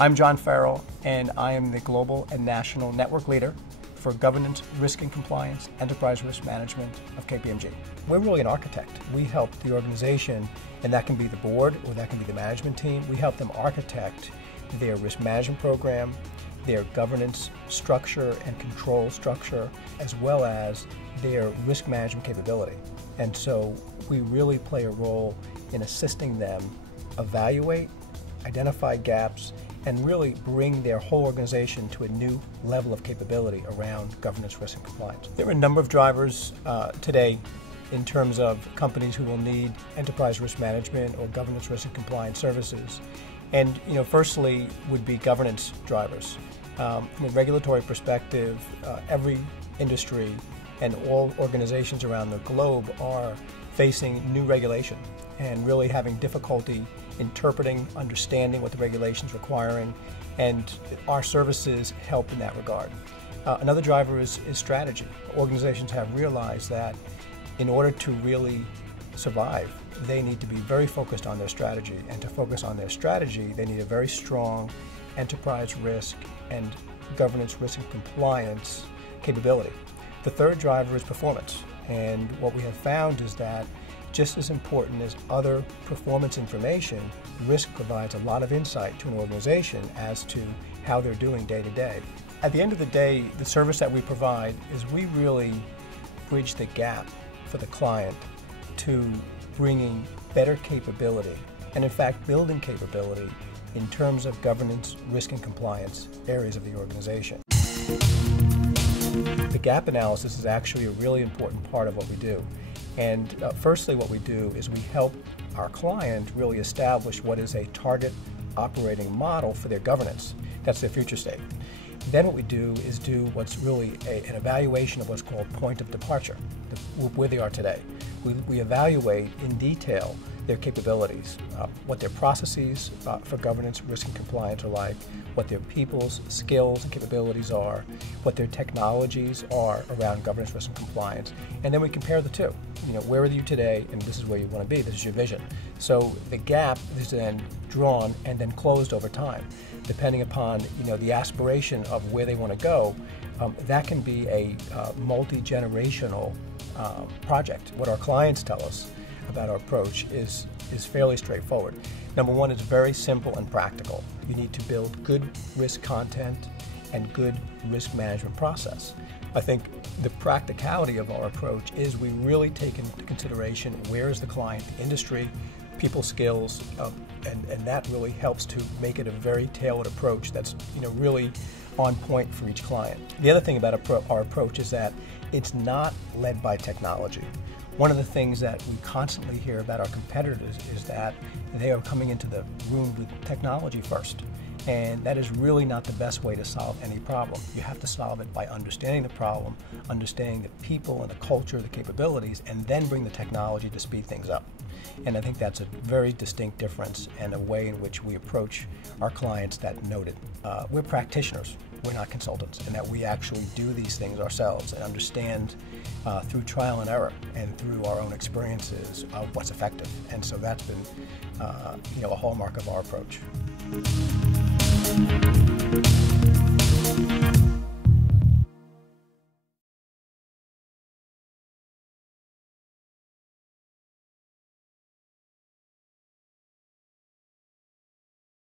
I'm John Farrell, and I am the Global and National Network Leader for Governance, Risk and Compliance, Enterprise Risk Management of KPMG. We're really an architect. We help the organization, and that can be the board or that can be the management team. We help them architect their risk management program, their governance structure and control structure, as well as their risk management capability. And so we really play a role in assisting them evaluate, identify gaps, and really bring their whole organization to a new level of capability around governance, risk, and compliance. There are a number of drivers today in terms of companies who will need enterprise risk management or governance, risk, and compliance services. And firstly would be governance drivers. From a regulatory perspective, every industry and all organizations around the globe are facing new regulation and really having difficulty interpreting, understanding what the regulation is requiring, and our services help in that regard. Another driver is strategy. Organizations have realized that in order to really survive, they need to be very focused on their strategy, and to focus on their strategy, they need a very strong enterprise risk and governance, risk, and compliance capability. The third driver is performance, and what we have found is that just as important as other performance information, risk provides a lot of insight to an organization as to how they're doing day to day. At the end of the day, the service that we provide is we really bridge the gap for the client to bringing better capability, and in fact building capability in terms of governance, risk, and compliance areas of the organization. The gap analysis is actually a really important part of what we do. And firstly, what we do is we help our client really establish what is a target operating model for their governance. That's their future state. Then what we do is do what's really an evaluation of what's called point of departure, where they are today. We evaluate in detail their capabilities, what their processes for governance, risk, and compliance are like, what their people's skills and capabilities are, what their technologies are around governance, risk, and compliance, and then we compare the two. Where are you today, and this is where you want to be, this is your vision. So the gap is then drawn and then closed over time, depending upon the aspiration of where they want to go. That can be a multi-generational project. What our clients tell us about our approach is fairly straightforward. Number one, it's very simple and practical. You need to build good risk content and good risk management process. I think the practicality of our approach is we really take into consideration where is the client, the industry, people skills, and that really helps to make it a very tailored approach that's really on point for each client. The other thing about our approach is that it's not led by technology. One of the things that we constantly hear about our competitors is that they are coming into the room with technology first. And that is really not the best way to solve any problem. You have to solve it by understanding the problem, understanding the people and the culture, the capabilities, and then bring the technology to speed things up. And I think that's a very distinct difference and a way in which we approach our clients that note it. We're practitioners, we're not consultants, and that we actually do these things ourselves and understand through trial and error and through our own experiences of what's effective. And so that's been a hallmark of our approach.